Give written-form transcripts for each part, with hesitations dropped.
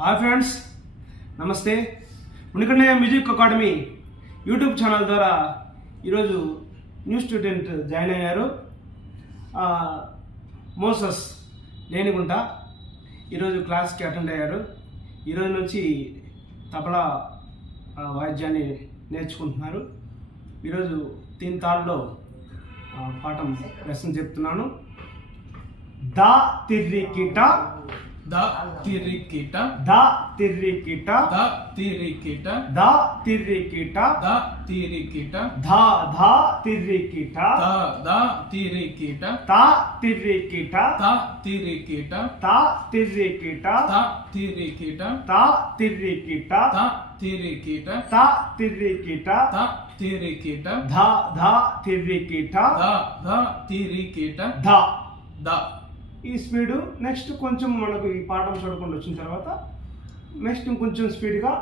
Hi friends, నమస్తే. మునికన్నయ్య music academy YouTube channel ద్వారా ఈరోజు న్యూ స్టూడెంట్ జాయిన్ అయ్యారు. మోసస్ లేనిగుంట ఈరోజు క్లాస్కి అటెండ్ అయ్యారు. ఈరోజు నుంచి తబలా వాయిద్యాన్ని నేర్చుకుంటున్నారు. ఈరోజు తీన్ తాల్లో పాఠం లెసన్ చెప్తున్నాను. దా తిర్రికిట दा तिरिकिटा दा तिर्रिकिटा दा तिरिकिटा दा तिर्रिकिटा दा तिरिकिटा धा धा तिर्रिकिटा दा दा तिरिकिटा ता तिर्रिकिटा ता तिरिकिटा ता तिर्रिकिटा ता तिरिकिटा ता तिर्रिकिटा ता तिरिकिटा ता तिर्रिकिटा ता तिरिकिटा धा धा तिर्रिकिटा दा दा तिरिकिटा धा दा. ఈ స్పీడు నెక్స్ట్ కొంచెం మనకు ఈ పాఠం చూడకుండా వచ్చిన తర్వాత నెక్స్ట్ ఇంకొంచెం స్పీడ్గా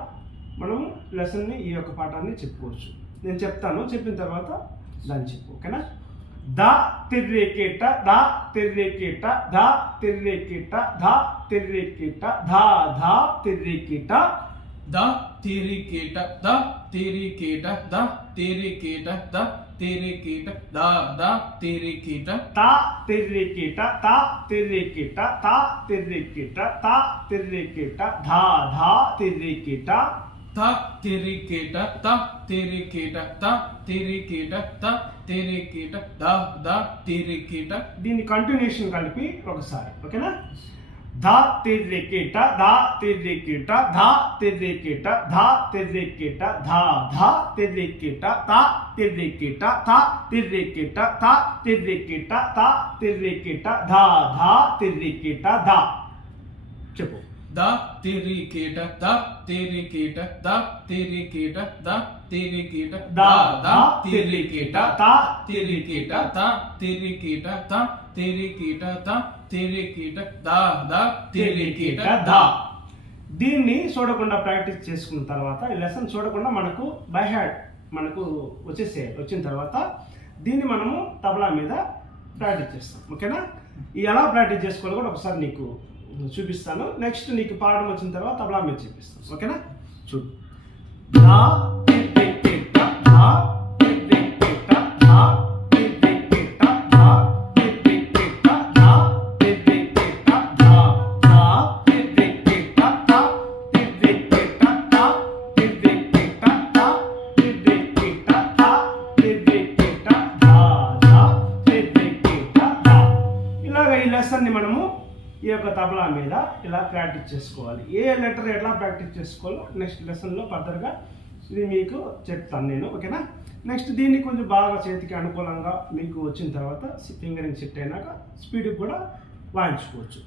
మనం లెసన్ని ఈ యొక్క పాఠాన్ని చెప్పుకోవచ్చు. నేను చెప్తాను, చెప్పిన తర్వాత దాన్ని చెప్పు, ఓకేనా? దా తిర్రికిట దా తిర్రికిట దా తిర్రికిట దా తిర్రికిట ధా ధా తిర్రికిట दा तिरिकिटा दा तिरिकिटा दा तिरिकिटा दा तिरिकिटा दा दा तिरिकिटा తా తిర్రికిట తా తిర్రికిట తా తిర్రికిట తా తిర్రికిట ధా ధా తిర్రికిట ता तिरिकिटा ता तिरिकिटा ता तिरिकिटा ता तिरिकिटा दा दा तिरिकिटा. దీని కంటిన్యూషన్ కలిపి ఒకసారి, ఓకేనా? धा तिर्रिकिट धा तिर्रिकिट धा तिर्रिकिट धा तिर्रिकिट धा धा तिर्रिकिट ता तिर्रिकिट ता तिर्रिकिट ता तिर्रिकिट ता तिर्रिकिट धा धा तिर्रिकिट धा. చెప్పు. दा तिरिकिटा दा तिरिकिटा दा तिरिकिटा दा तिरिकिटा దా दा దా दा తిర్రికిట तिरिकिटा తా तिरिकिटा ता तिरिकिटा ता तिरिकिटा ता तिरिकिटा दा दा तिरिकिटा दा. దీన్ని చూడకుండా ప్రాక్టీస్ చేసుకున్న తర్వాత ఈ లెసన్ చూడకుండా మనకు బై హ్యాడ్ మనకు వచ్చిన తర్వాత దీన్ని మనము తబలా మీద ప్రాక్టీస్ చేస్తాం, ఓకేనా? ఈ ఎలా ప్రాక్టీస్ చేసుకోవాలో కూడా ఒకసారి నీకు చూపిస్తాను. నెక్స్ట్ నీకు పాడడం వచ్చిన తర్వాత తబలా మీద చూపిస్తాను, ఓకేనా? చూడు. ధా తిర్రికిట ధా తిర్రికిట ధా తిర్రికిట ధా తిర్రికిట ధా తిర్రికిట ధా ధా తిర్రికిట ధా తిర్రికిట ధా తిర్రికిట ధా తిర్రికిట ధా తిర్రికిట ధా ధా తిర్రికిట ధా. ఇలాగ ఈ లెసన్ని మనము ఈ యొక్క తబలా మీద ఇలా ప్రాక్టీస్ చేసుకోవాలి. ఏ లెటర్ ఎట్లా ప్రాక్టీస్ చేసుకోవాలో నెక్స్ట్ లెసన్లో ఫర్దర్గా ఇది మీకు చెప్తాను నేను, ఓకేనా? నెక్స్ట్ దీన్ని కొంచెం బాగా చేతికి అనుకూలంగా మీకు వచ్చిన తర్వాత ఫింగరింగ్ సెట్ అయినాక స్పీడ్ కూడా వాయించుకోవచ్చు.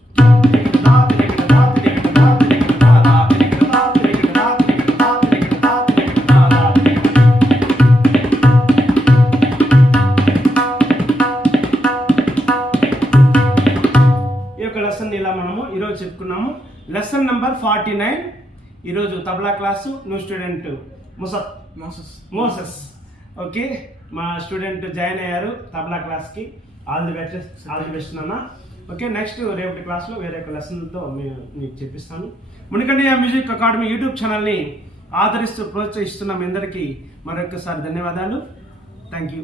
లెసన్ ఇలా మనము ఈరోజు చెప్పుకున్నాము. Lesson number 49. ఈరోజు tabla class new student Moses okay, మా స్టూడెంట్ జాయిన్ అయ్యారు తబలా క్లాస్కి. ఆల్ ది బెస్ట్ నాన్న. ఓకే, నెక్స్ట్ రేపటి క్లాస్లో వేరే ఒక లెసన్తో మీకు చెప్పిస్తాను. మునికన్నయ్య మ్యూజిక్ అకాడమీ యూట్యూబ్ ఛానల్ని ఆదరిస్తూ ప్రోత్సహిస్తున్న మీ అందరికీ మరొకసారి ధన్యవాదాలు. Thank you.